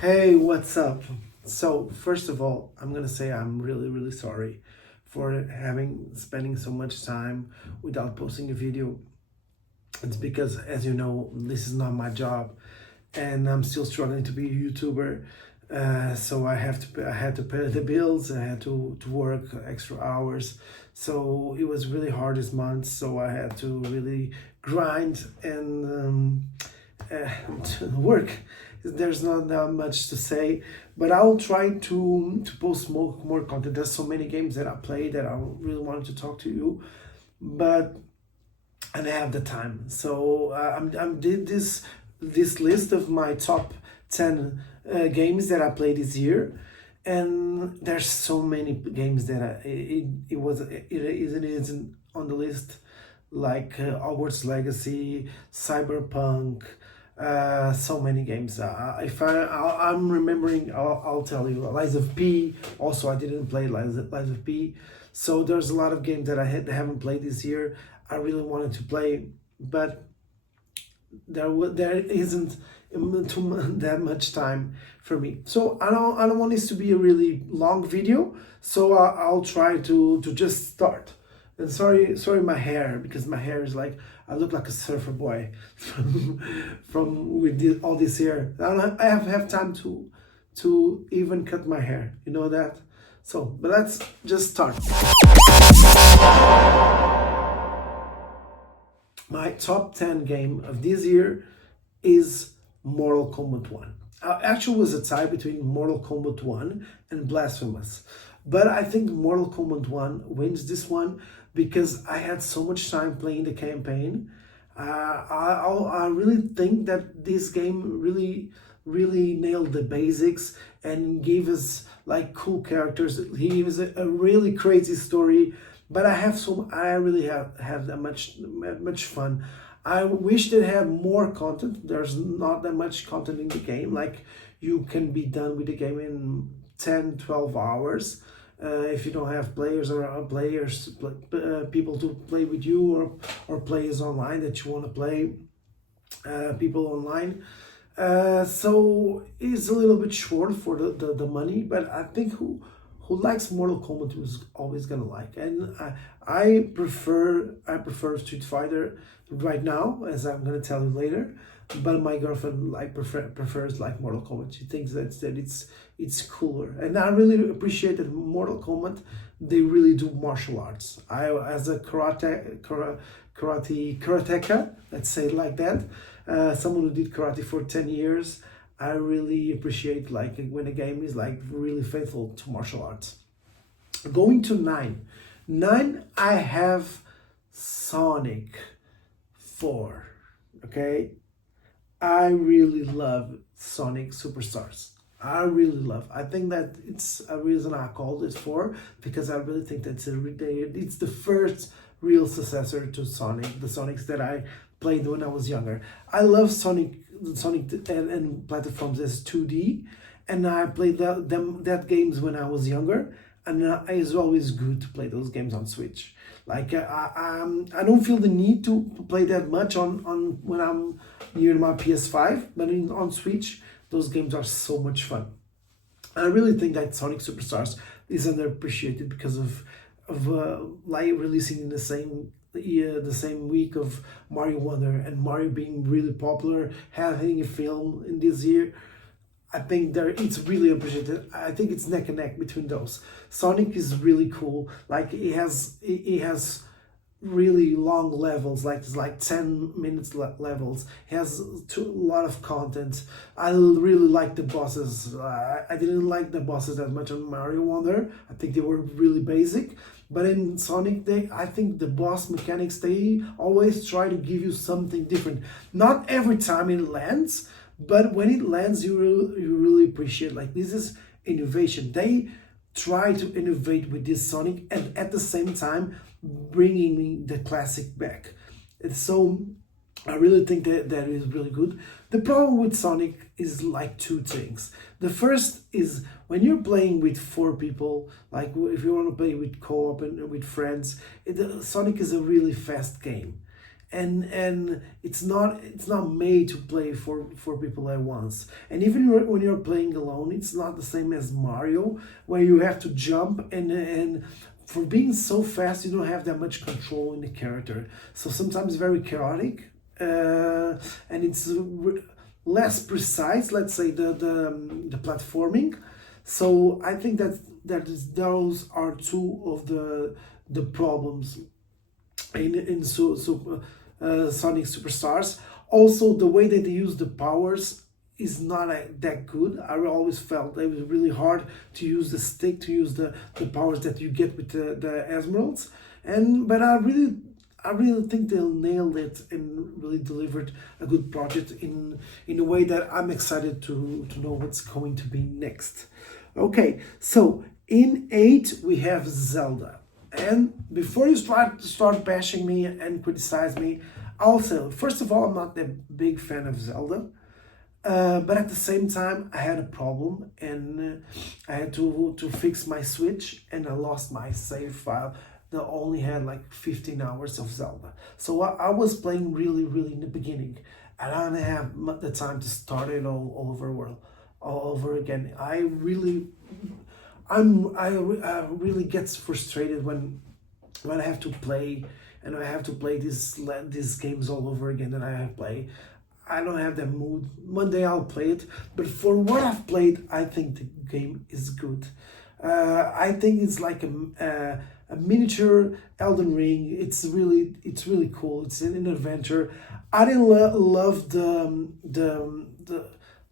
Hey, what's up? So, first of all, I'm gonna say I'm really, really sorry for spending so much time without posting a video. It's because, as you know, this is not my job, and I'm still struggling to be a YouTuber. So I had to pay the bills. I had to work extra hours. So it was really hard this month. So I had to really grind and to work. There's not that much to say, but I'll try to post more content. There's so many games that I play that I really wanted to talk to you, but and I have the time. So I'm did this list of my top 10 games that I played this year, and there's so many games that it isn't on the list, like Hogwarts Legacy, Cyberpunk, so many games. If I'm remembering, I'll tell you. Lies of P. Also, I didn't play Lies of P. So there's a lot of games that haven't played this year. I really wanted to play, but there isn't that much time for me. So I don't want this to be a really long video. So I'll try to just start. And sorry my hair, because my hair is like, I look like a surfer boy from with all this hair. I have time to even cut my hair. You know that. So, but let's just start. My top 10 game of this year is Mortal Kombat 1. Actually, it was a tie between Mortal Kombat 1 and Blasphemous. But I think Mortal Kombat 1 wins this one because I had so much time playing the campaign. I really think that this game really nailed the basics and gave us like cool characters. He gives a really crazy story, but I really have that much fun. I wish they had more content. There's not that much content in the game. Like, you can be done with the game in 10, 12 hours. If you don't have players or people to play with you, or players online that you want to play, people online. So it's a little bit short for the money, but I think who likes Mortal Kombat is always gonna like. And I prefer Street Fighter right now, as I'm gonna tell you later. But my girlfriend prefers like Mortal Kombat. She thinks that it's cooler, and I really appreciate that Mortal Kombat, they really do martial arts. I, as a karateka, let's say it like that, someone who did karate for 10 years. I really appreciate like when a game is like really faithful to martial arts. Going to nine, I have Sonic 4. Okay, I really love Sonic Superstars. I really love. I think that it's a reason I called it 4, because I really think that's it's the first real successor to Sonic, the Sonics that I played when I was younger. I love Sonic and platforms as 2D, and I played that games when I was younger, and it's always good to play those games on Switch. Like, I don't feel the need to play that much on when I'm near my PS5, but on Switch, those games are so much fun. I really think that Sonic Superstars is underappreciated because of like releasing in the same week of Mario Wonder, and Mario being really popular, having a film in this year. I think there it's really appreciated. I think it's neck and neck between those. Sonic is really cool. Like, he has really long levels, like it's like 10 minutes levels. He has a lot of content. I really like the bosses. I didn't like the bosses that much on Mario Wonder. I think they were really basic. But in Sonic, I think the boss mechanics, they always try to give you something different. Not every time it lands, but when it lands, you really appreciate. Like, this is innovation. They try to innovate with this Sonic, and at the same time bringing the classic back. And so I really think that is really good. The problem with Sonic is like two things. The first is when you're playing with 4 people, like if you want to play with co-op and with friends, Sonic is a really fast game, and it's not made to play for people at once. And even when you're playing alone, it's not the same as Mario, where you have to jump, and for being so fast, you don't have that much control in the character. So sometimes very chaotic, and it's less precise. Let's say the platforming. So I think those are two of the problems in Sonic Superstars. Also, the way that they use the powers is not that good. I always felt it was really hard to use the stick, to use the powers that you get with the emeralds. But I really think they nailed it and really delivered a good project in a way that I'm excited to know what's going to be next. Okay, so in 8 we have Zelda. And before you start bashing me and criticize me, I'll say, first of all, I'm not a big fan of Zelda. But at the same time, I had a problem, and I had to fix my Switch, and I lost my save file that only had like 15 hours of Zelda. So I was playing really in the beginning, and I didn't have the time to start it all over again. I really gets frustrated when I have to play, and I have to play these games all over again, and I have to play. I don't have that mood. One day I'll play it, but for what I've played, I think the game is good. I think it's like a miniature Elden Ring. It's really cool. It's an adventure. I didn't love the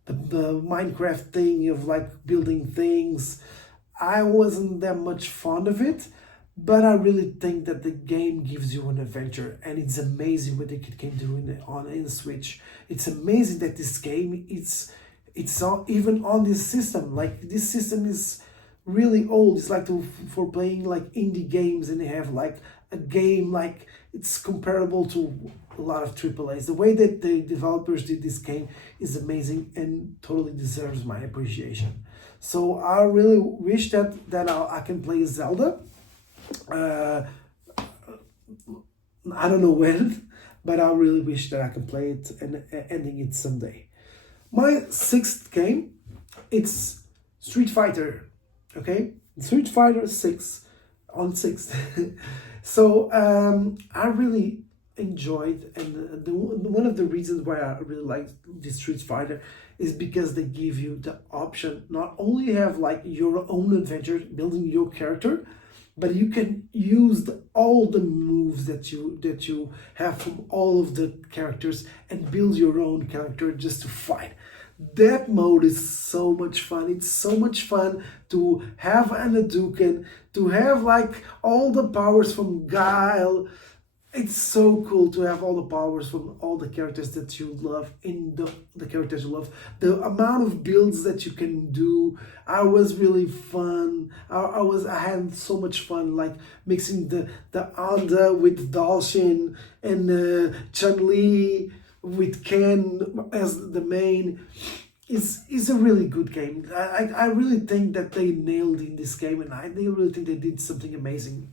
Minecraft thing of like building things. I wasn't that much fond of it. But I really think that the game gives you an adventure, and it's amazing what they can do in the Switch. It's amazing that this game it's even on this system. Like, this system is really old. It's like for playing like indie games, and they have like a game like it's comparable to a lot of AAAs. The way that the developers did this game is amazing and totally deserves my appreciation. So I really wish that I can play Zelda. I don't know when, but I really wish that I can play it and ending it someday. My 6th game, it's Street Fighter. Okay, Street Fighter 6 on 6th. So I really enjoyed, and one of the reasons why I really like this Street Fighter is because they give you the option not only have like your own adventure building your character, but you can use all the moves that you have from all of the characters and build your own character just to fight. That mode is so much fun. It's so much fun to have an Hadouken, to have like all the powers from Guile. It's so cool to have all the powers from all the characters that you love in the characters you love. The amount of builds that you can do, I was really fun. I had so much fun, like mixing the Anda with Dalshin and Chun-Li with Ken as the main. It's a really good game. I really think that they nailed in this game, and I really think they did something amazing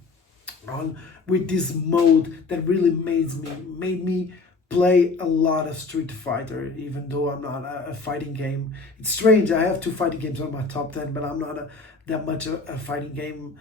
on with this mode that really made me play a lot of Street Fighter, even though I'm not a fighting game. It's strange, I have 2 fighting games on my top 10, but I'm not that much a fighting game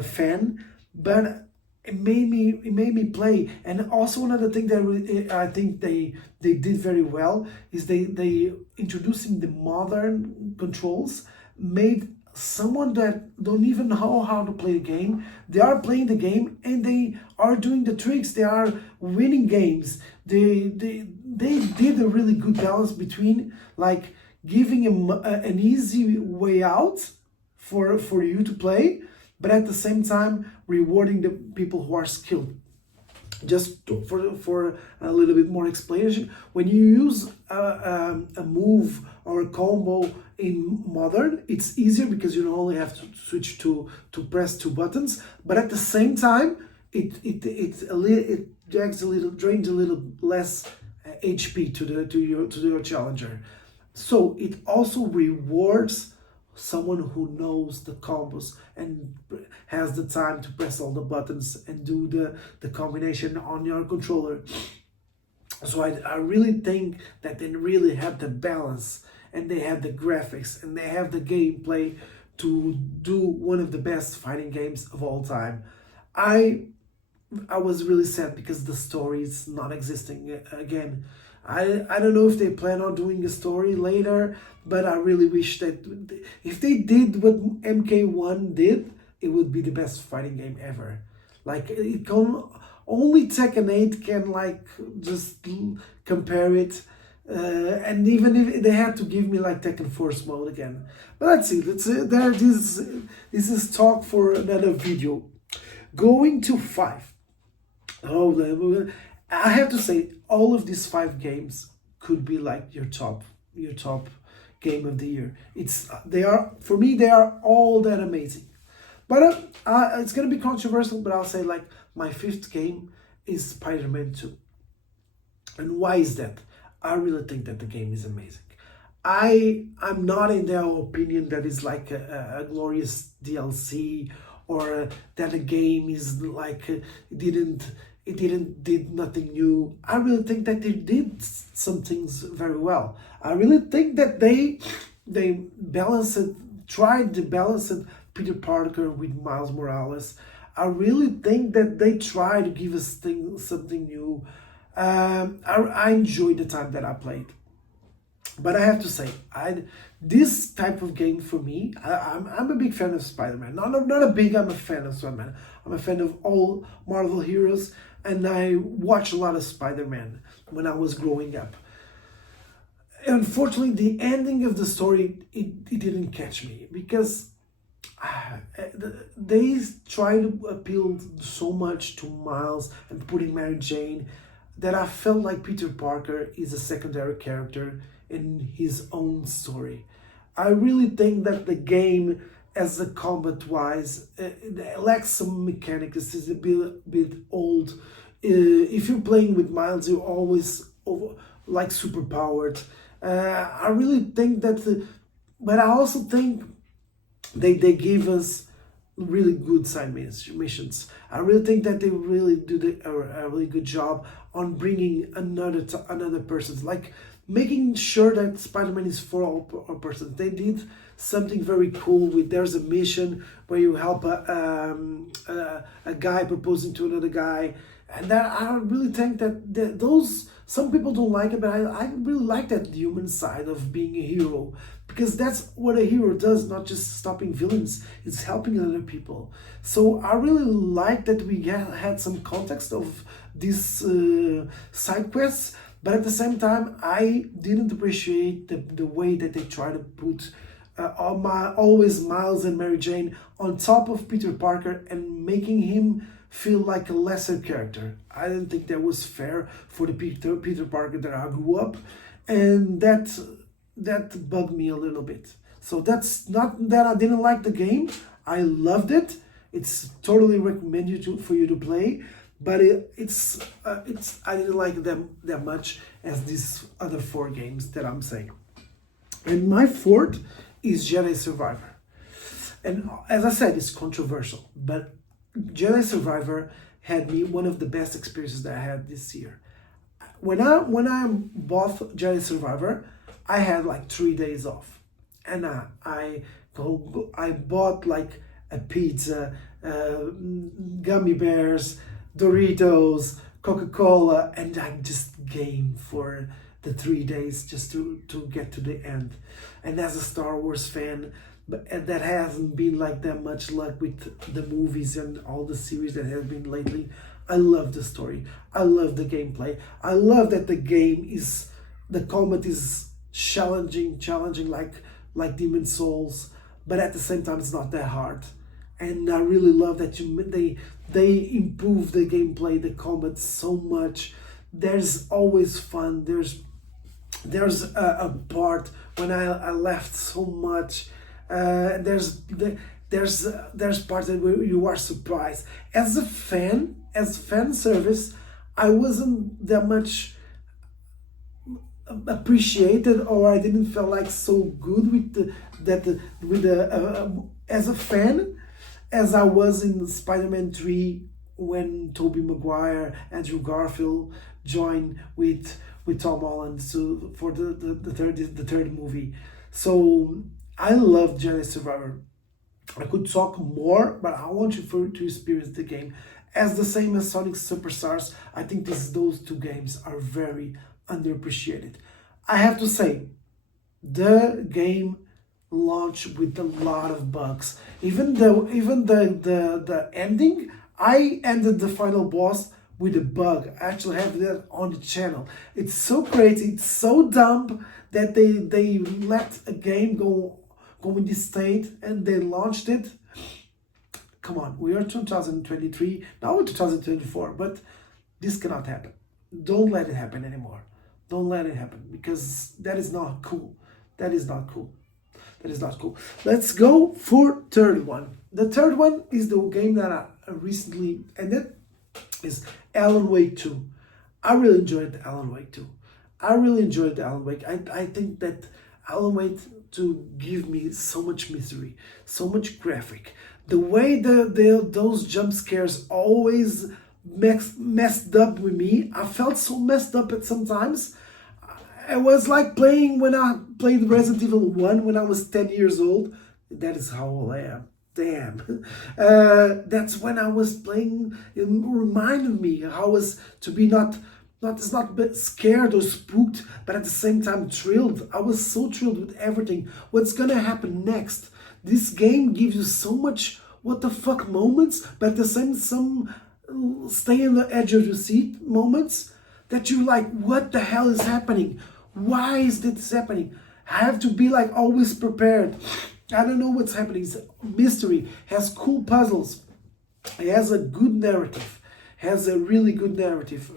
fan. But it made me play. And also another thing that I think they did very well is they introducing the modern controls, made someone that don't even know how to play the game, they are playing the game and they are doing the tricks, they are winning games. They did a really good balance between like giving an easy way out for you to play, but at the same time rewarding the people who are skilled. Just for a little bit more explanation, when you use a move or a combo in modern, it's easier because you only have to switch to press 2 buttons. But at the same time, it drains a little less HP to your challenger. So it also rewards someone who knows the combos and has the time to press all the buttons and do the combination on your controller. So I really think that they really have the balance, and they have the graphics, and they have the gameplay to do one of the best fighting games of all time. I I was really sad because the story is not existing again. I don't know if they plan on doing a story later, but I really wish that if they did what MK1 did, it would be the best fighting game ever. Like it can only Tekken 8 can like just compare it. And even if they had to give me like Tekken Force mode again, but let's see. Let's there. This is talk for another video. Going to 5. Oh, I have to say, all of these 5 games could be like your top game of the year. They are, for me, they are all that amazing. But it's gonna be controversial, but I'll say like my 5th game is Spider-Man 2. And why is that? I really think that the game is amazing. I'm not in their opinion that is like a glorious DLC, or that the game is like it did nothing new. I really think that they did some things very well. I really think that they balanced tried to balance it, Peter Parker with Miles Morales. I really think that they tried to give us something new. I enjoyed the time that I played. But I have to say, this type of game for me, I'm a big fan of Spider-Man. I'm a fan of Spider-Man. I'm a fan of all Marvel heroes, and I watched a lot of Spider-Man when I was growing up. Unfortunately, the ending of the story, it didn't catch me, because they try to appeal so much to Miles and putting Mary Jane, that I felt like Peter Parker is a secondary character in his own story. I really think that the game, as a combat wise, lacks some mechanics. It's a bit old. If you're playing with Miles, you're always like super powered. I really think that, but I also think they give us really good side missions. I really think that they really do a really good job on bringing another person, like making sure that Spider-Man is for all persons. They did something very cool with, there's a mission where you help a guy proposing to another guy, and that I really think that those, some people don't like it, but I really like that human side of being a hero, because that's what a hero does, not just stopping villains, it's helping other people. So I really like that we had some context of these side quests, but at the same time, I didn't appreciate the way that they try to put always Miles and Mary Jane on top of Peter Parker and making him feel like a lesser character. I didn't think that was fair for the Peter Parker that I grew up, and that bugged me a little bit. So that's not that I didn't like the game. I loved it. It's totally recommended for you to play, but it's I didn't like them that much as these other 4 games that I'm saying. And my 4th is Jedi Survivor. And as I said, it's controversial, but Jedi Survivor had me one of the best experiences that I had this year. When I bought Jedi Survivor, I had like 3 days off, and I bought like a pizza, gummy bears, Doritos, Coca-Cola, and I just gamed for the 3 days just to get to the end. And as a Star Wars fan, but that hasn't been like that much luck with the movies and all the series that have been lately. I love the story. I love the gameplay. I love that the combat is challenging like Demon Souls, but at the same time it's not that hard. And I really love that they improve the gameplay, the combat so much. There's always fun. There's a part when I laughed so much. There's parts where you are surprised. As fan service, I wasn't that much appreciated, or I didn't feel like so good with as a fan as I was in Spider-Man 3 when Tobey Maguire, Andrew Garfield joined with Tom Holland for the third movie. So I love Jedi Survivor. I could talk more, but I want you to experience the game. As the same as Sonic Superstars, I think those two games are very underappreciated. I have to say, the game launched with a lot of bugs. Even the ending, I ended the final boss with a bug. I actually have that on the channel. It's so crazy, it's so dumb that they let a game go in this state and they launched it. Come on, we are 2023, now we're 2024, but this cannot happen. Don't let it happen anymore. Don't let it happen, because that is not cool. That is not cool. That is not cool. Let's go for third one. The third one is the game that I recently ended, is Alan Wake 2. I really enjoyed Alan Wake 2. I really enjoyed Alan Wake. I think that Alan Wake 2 give me so much misery, so much graphic. The way those jump scares always messed up with me. I felt so messed up at sometimes. It was like playing when I played Resident Evil 1 when I was 10 years old. That is how old I am. Damn. That's when I was playing. It reminded me how I was to be not scared or spooked, but at the same time thrilled. I was so thrilled with everything. What's gonna happen next? This game gives you so much what the fuck moments, but at the same some stay on the edge of your seat moments that you're like, what the hell is happening? Why is this happening? I have to be like always prepared. I don't know what's happening. It's a mystery. Has cool puzzles. It has a good narrative. Has a really good narrative.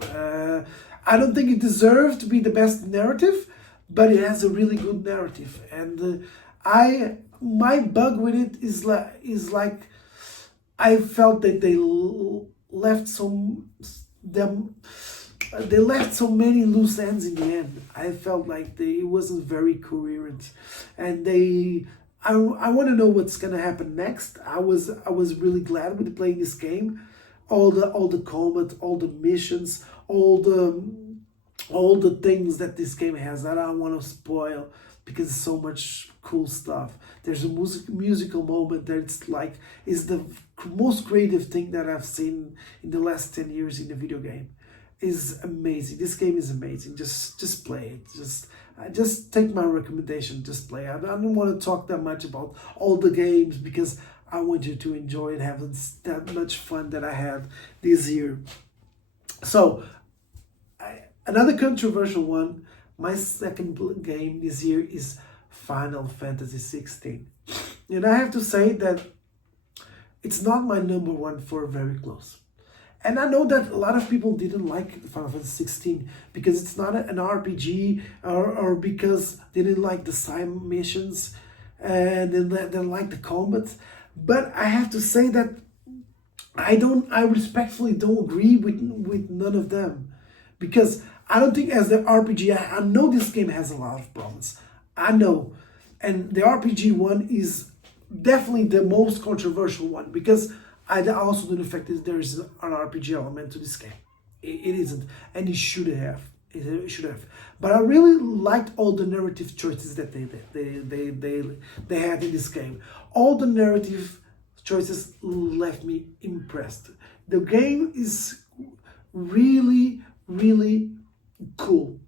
I don't think it deserves to be the best narrative, but it has a really good narrative. And my bug with it is like I felt that they left so many loose ends in the end. I felt like it wasn't very coherent, and I want to know what's gonna happen next. I was really glad with playing this game. All the combat, all the missions, all the things that this game has that I don't want to spoil, because it's so much cool stuff. There's a musical moment that's like is the most creative thing that I've seen in the last 10 years in the video game. Is amazing. This game is amazing. Just play it. Just take my recommendation. Just play. I don't want to talk that much about all the games, because I want you to enjoy it, have that much fun that I had this year. So, another controversial one. My second game this year is Final Fantasy 16. And I have to say that it's not my number one for very close. And I know that a lot of people didn't like Final Fantasy 16 because it's not an RPG, or because they didn't like the side missions and they didn't like the combat. But I have to say that I respectfully don't agree with none of them, because I don't think as the RPG, I know this game has a lot of problems. I know. And the RPG one is definitely the most controversial one, because I also do the fact that there is an RPG element to this game. It isn't, and it should have. It should have. But I really liked all the narrative choices that they had in this game. All the narrative choices left me impressed. The game is really, really cool.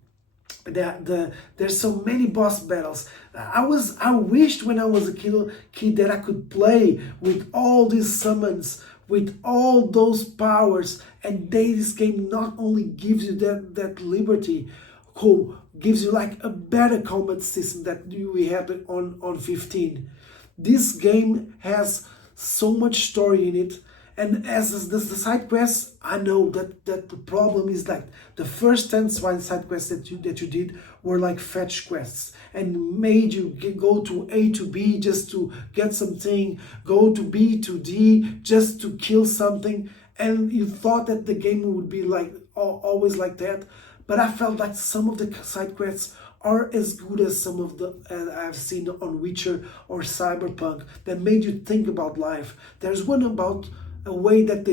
There's so many boss battles. I wished when I was a kid that I could play with all these summons, with all those powers, and this game not only gives you that liberty, who gives you like a better combat system that we had on 15. This game has so much story in it. And as the side quests, I know that the problem is like the first 10 side quests that you did were like fetch quests and made you go to A to B just to get something, go to B to D just to kill something, and you thought that the game would be like always like that. But I felt like some of the side quests are as good as some of the I've seen on Witcher or Cyberpunk that made you think about life. There's one about a way that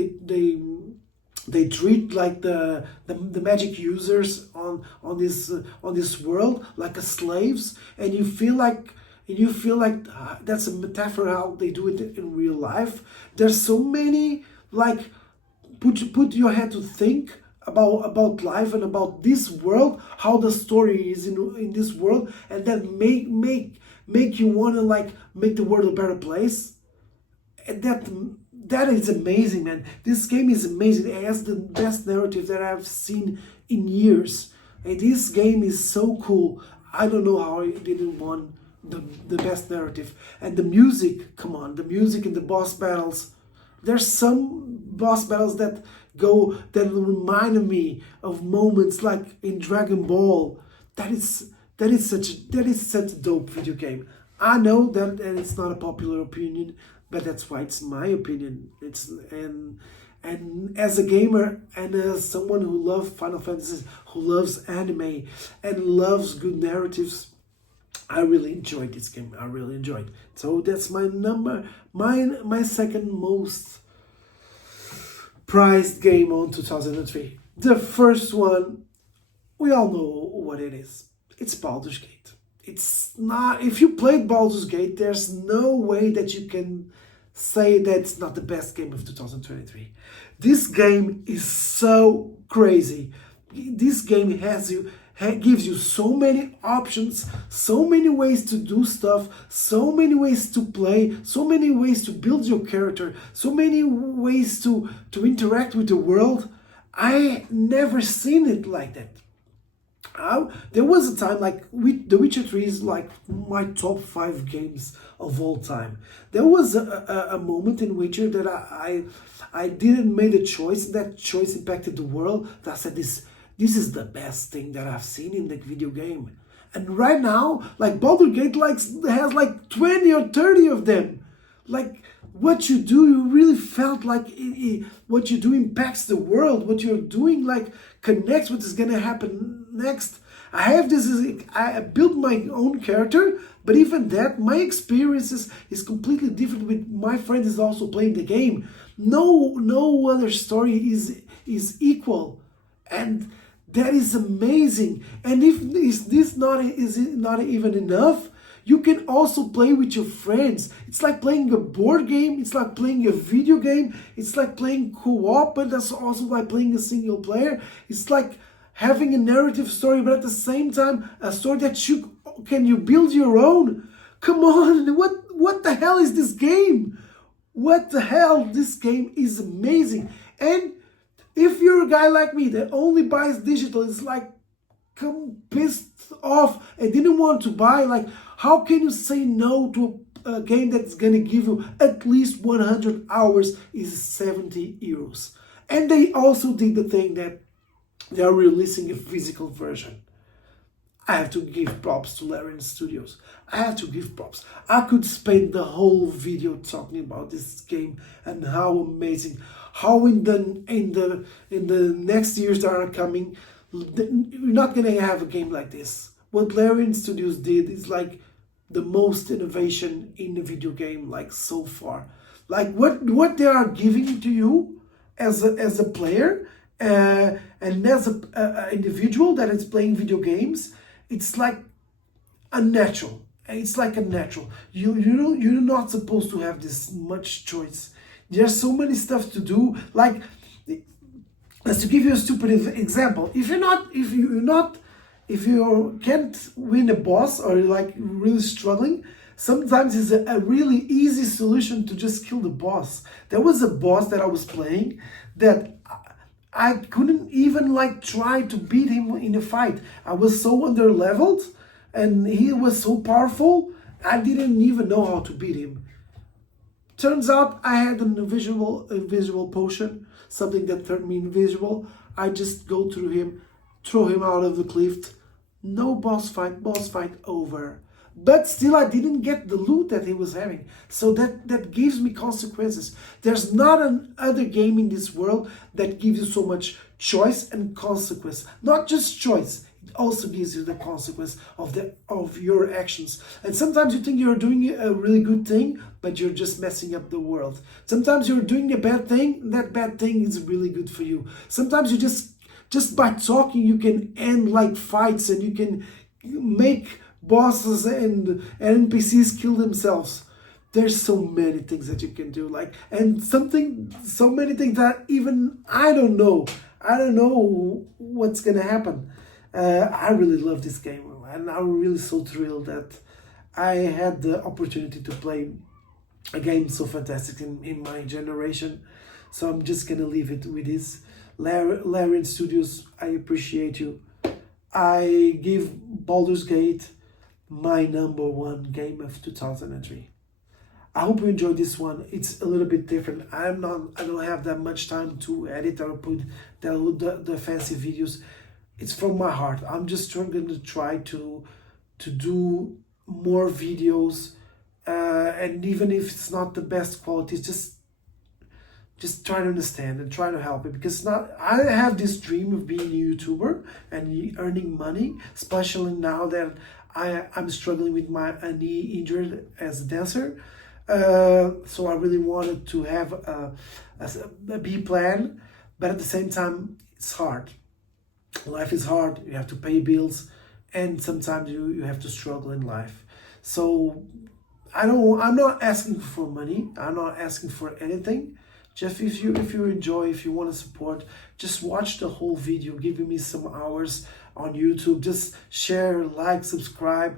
they treat like the magic users on this world like as slaves, and you feel like that's a metaphor how they do it in real life. There's so many like put your head to think about life and about this world, how the story is in this world, and then make you want to like make the world a better place. And that is amazing, man. This game is amazing. It has the best narrative that I've seen in years. And this game is so cool. I don't know how it didn't won the best narrative. And the music, come on, the music in the boss battles. There's some boss battles that remind me of moments like in Dragon Ball. That is such a dope video game. I know that it's not a popular opinion, but that's why it's my opinion. And as a gamer and as someone who loves Final Fantasy, who loves anime and loves good narratives, I really enjoyed this game. I really enjoyed. So that's my second most prized game on 2003. The first one, we all know what it is. It's Baldur's Gate. It's not, if you played Baldur's Gate, there's no way that you can say that's not the best game of 2023. This game is so crazy. This game gives you so many options, so many ways to do stuff, so many ways to play, so many ways to build your character, so many ways to interact with the world. I never seen it like that. There was a time like The Witcher 3 is like my top 5 games of all time. There was a moment in Witcher that I didn't make a choice, and that choice impacted the world. That I said this is the best thing that I've seen in the video game. And right now, like Baldur's Gate has like 20 or 30 of them. Like what you do, you really felt like what you do impacts the world. What you're doing like connects what is gonna happen next. I built my own character, but even that, my experiences is completely different with my friend is also playing the game. No other story is equal, and that is amazing. And if this not even enough, you can also play with your friends. It's like playing a board game. It's like playing a video game. It's like playing co-op, but that's also like playing a single player. It's like having a narrative story, but at the same time, a story that you build your own. Come on, what the hell is this game? What the hell? This game is amazing. And if you're a guy like me that only buys digital, it's like pissed off and didn't want to buy, like how can you say no to a game that's gonna give you at least 100 hours is 70 euros. And they also did the thing that they are releasing a physical version. I have to give props to Larian Studios. I have to give props. I could spend the whole video talking about this game and how amazing, how in the next years that are coming, you're not gonna have a game like this. What Larian Studios did is like the most innovation in a video game like so far. Like what they are giving to you as a player and as a individual that is playing video games, it's like unnatural. It's like unnatural. You're not supposed to have this much choice. There's so many stuff to do. Like, let's to give you a stupid example. If you can't win a boss or you're like really struggling, sometimes it's a really easy solution to just kill the boss. There was a boss that I was playing that I couldn't even like try to beat him in a fight. I was so under leveled and he was so powerful, I didn't even know how to beat him. Turns out I had an invisible potion, something that turned me invisible. I just go through him, throw him out of the cliff. No boss fight over. But still I didn't get the loot that he was having. So that gives me consequences. There's not another game in this world that gives you so much choice and consequence. Not just choice, it also gives you the consequence of your actions. And sometimes you think you're doing a really good thing, but you're just messing up the world. Sometimes you're doing a bad thing, and that bad thing is really good for you. Sometimes you just by talking, you can end like fights, and you can make bosses and NPCs kill themselves. There's so many things that you can do, so many things that even I don't know. I don't know what's gonna happen. I really love this game, and I'm really so thrilled that I had the opportunity to play a game so fantastic in my generation. So I'm just gonna leave it with this. Larian Studios, I appreciate you. I give Baldur's Gate my #1 game of 2003. I hope you enjoyed this one. It's a little bit different. I don't have that much time to edit or put the fancy videos. It's from my heart. I'm just going to try to do more videos, and even if it's not the best quality, just try to understand and try to help it, because I have this dream of being a YouTuber and earning money, especially now that I'm struggling with my knee injured as a dancer. So I really wanted to have a B plan, but at the same time, it's hard. Life is hard. You have to pay bills, and sometimes you have to struggle in life. So I'm not asking for money. I'm not asking for anything. Just if you enjoy, if you want to support, just watch the whole video, giving me some hours on YouTube. Just share, like, subscribe.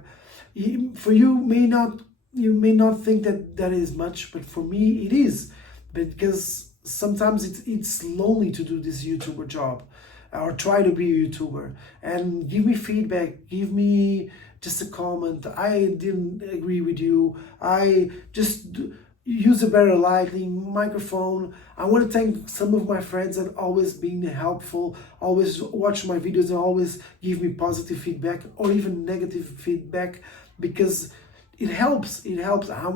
For you may not think that is much, but for me it is, because sometimes it's lonely to do this YouTuber job, or try to be a YouTuber. And give me feedback, give me just a comment. I didn't agree with you. I just use a better lighting, microphone. I want to thank some of my friends that always been helpful, always watch my videos and always give me positive feedback or even negative feedback, because it helps. I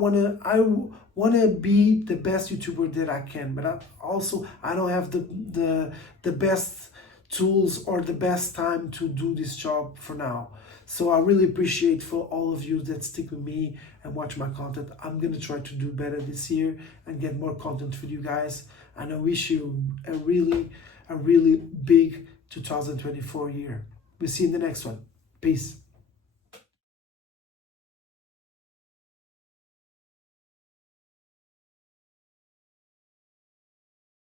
wanna be the best YouTuber that I can, but I don't have the best tools or the best time to do this job for now. So I really appreciate for all of you that stick with me and watch my content. I'm gonna try to do better this year and get more content for you guys. And I wish you a really big 2024 year. We'll see you in the next one. Peace.